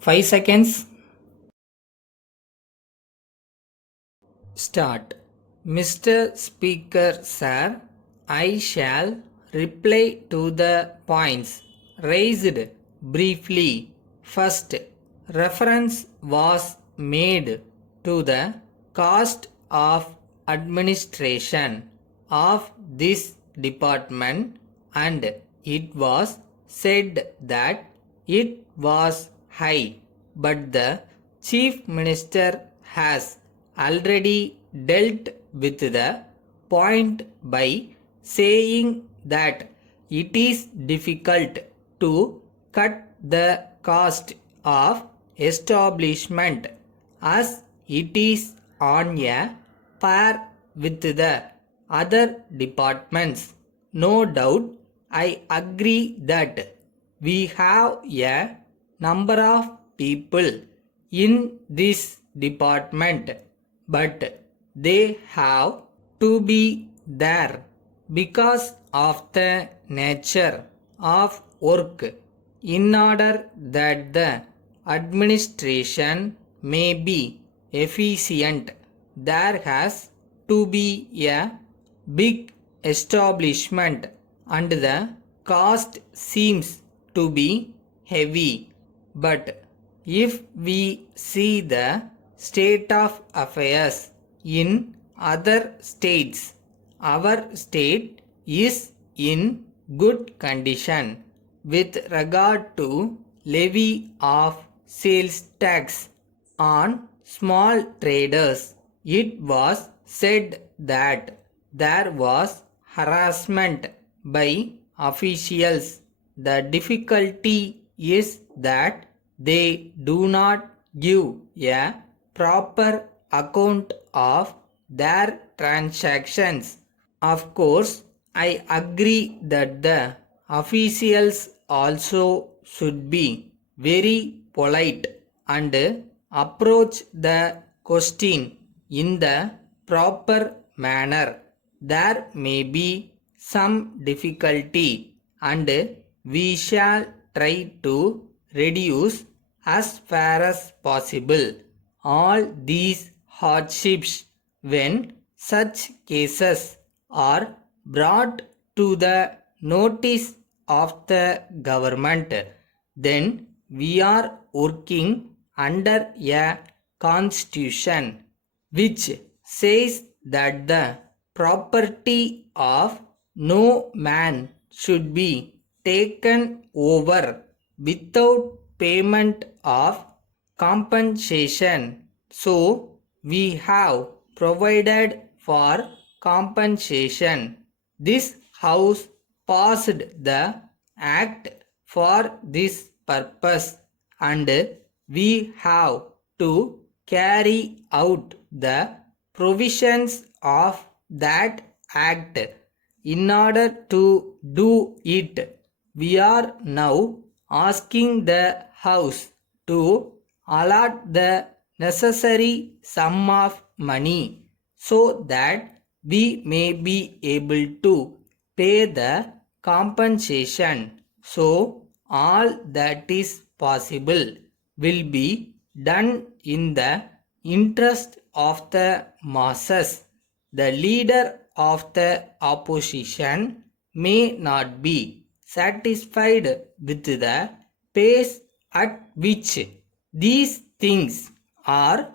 5 seconds. Start. Mr. Speaker, sir, I shall reply to the points raised briefly. First, reference was made to the cost of administration of this department, and it was said that it was high, but the Chief Minister has already dealt with the point by saying that it is difficult to cut the cost of establishment as it is on a par with the other departments. No doubt, I agree that we have a number of people in this department, but they have to be there because of the nature of work. In order that the administration may be efficient, there has to be a big establishment, and the cost seems to be heavy. But if we see the state of affairs in other states, our state is in good condition with regard to levy of sales tax on small traders. It was said that there was harassment by officials. The difficulty is that they do not give a proper account of their transactions. Of course, I agree that the officials also should be very polite and approach the question in the proper manner. There may be some difficulty, and we shall try to reduce as far as possible all these hardships when such cases are brought to the notice of the government. Then we are working under a constitution which says that the property of no man should be taken over without payment of compensation. So we have provided for compensation. This house passed the act for this purpose, and we have to carry out the provisions of that act. In order to do it, we are now asking the house to allot the necessary sum of money so that we may be able to pay the compensation. So all that is possible will be done in the interest of the masses. The leader of the opposition may not be satisfied with the pace at which these things are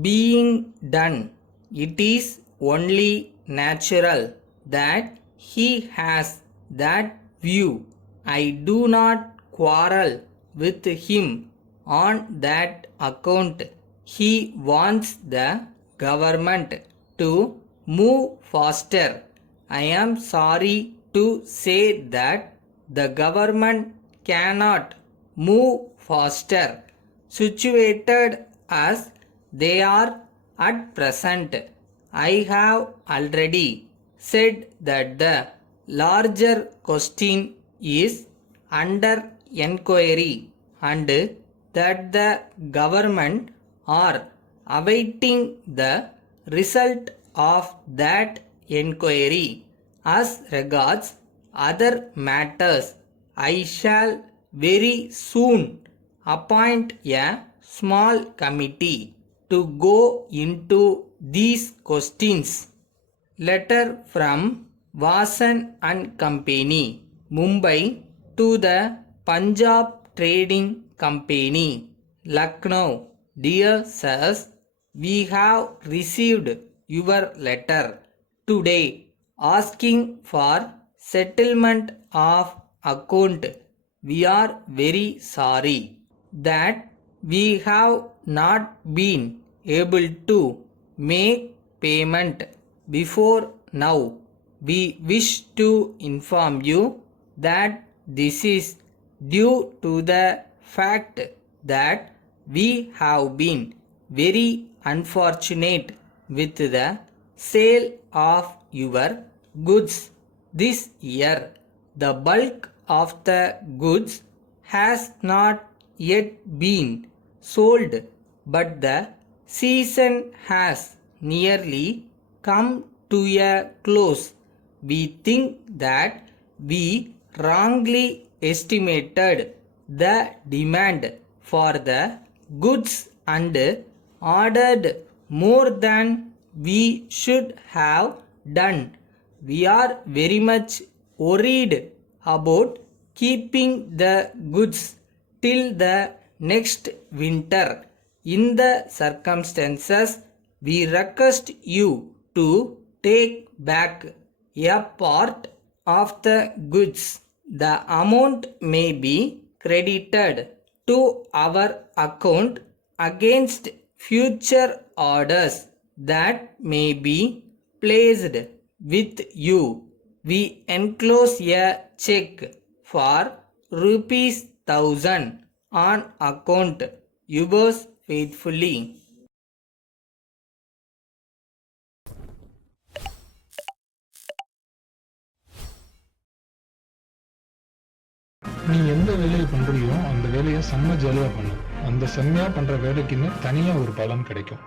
being done. It is only natural that he has that view. I do not quarrel with him on that account. He wants the government to move faster. I am sorry to say that the government cannot move faster, situated as they are at present. I have already said that the larger question is under enquiry, and that the government are awaiting the result of that enquiry. As regards other matters, I shall very soon appoint a small committee to go into these questions. Letter from Vasan and Company, Mumbai to the Punjab Trading Company, Lucknow. Dear sirs, we have received your letter today asking for settlement of account. We are very sorry that we have not been able to make payment before now. We wish to inform you that this is due to the fact that we have been very unfortunate with the sale of your goods this year. The bulk of the goods has not yet been sold, but the season has nearly come to a close. We think that we wrongly estimated the demand for the goods and ordered more than we should have done. We are very much worried about keeping the goods till the next winter. In the circumstances, we request you to take back a part of the goods. The amount may be credited to our account against future orders that may be placed with you. We enclose a check for ₹1,000 on account. Yours faithfully. நீ எந்த வேலையை பண்றியோ அந்த வேலையை செம்ம ஜாலியா பண்ணு. அந்த செம்மையா பண்ற வேலைக்குன்னு தனியா ஒரு பலன் கிடைக்கும்.